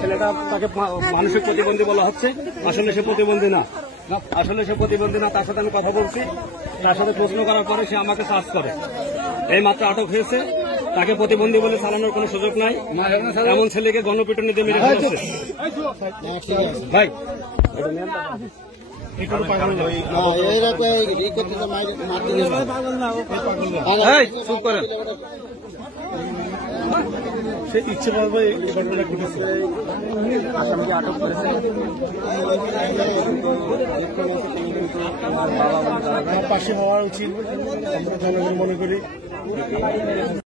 ছেলেটা তাকে মানসিক প্রতিবন্ধী বলা হচ্ছে, আসলে সে প্রতিবন্ধী না, তার সাথে আমি কথা বলছি, তার সাথে প্রশ্ন করার পরে সে আমাকে সার্চ করে। এই মাত্র আটক হয়েছে, তাকে প্রতিবন্ধী বলে চালানোর কোনো সুযোগ নাই। এমন ছেলেকে গণপিটুনি দিয়ে মেরে ফেলেছে। ভাই চুপ করেন, সে ইচ্ছে করবে এই ঘটনাটা ঘটেছে। আসামিকে আটক করেছে, পাশে হওয়া উচিত আমরা মনে করি।